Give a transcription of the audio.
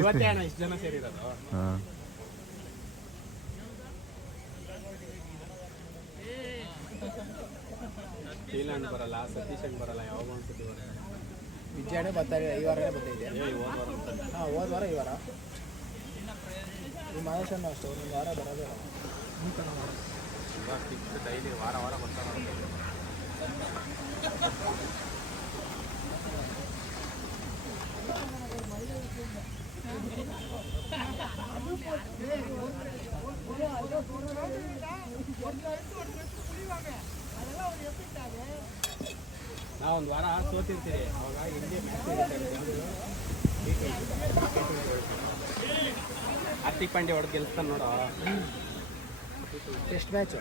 ಇವತ್ತೇ ಅಣ್ಣ ಇಷ್ಟು ಜನ ಸೇರಿರೋದು. ಶೀಲಣ್ಣ ಬರಲ್ಲ, ಸತೀಶ್ ಅಣ್ಣ ಬರಲ್ಲ, ಯಾವಾಗ ಅನ್ಸುತ್ತಿ ವಿಜಯಣ್ಣ ಬರ್ತಾರೆ. ಈ ವಾರನೇ ಬರ್ತಿದ್ದೆ. ಹಾಂ, ಹೋದ ವಾರ ಈ ವಾರ ಈ ಮಹೇಶ್ ಅಣ್ಣ ಅಷ್ಟು ಒಂದು ವಾರ ಬರೋದೇ ಡೈಲಿ ವಾರ ವಾರ ಬರ್ತಾರೆ. ನಾವು ಒಂದು ವಾರ ಸೋತಿರ್ತೀರಿ, ಅವಾಗ ಹಿಂದೆ ಹಾರ್ದಿಕ್ ಪಾಂಡ್ಯ ಹೊಡೆದು ಗೆಲ್ಸ್ತಾನೆ ನೋಡೋ. Test match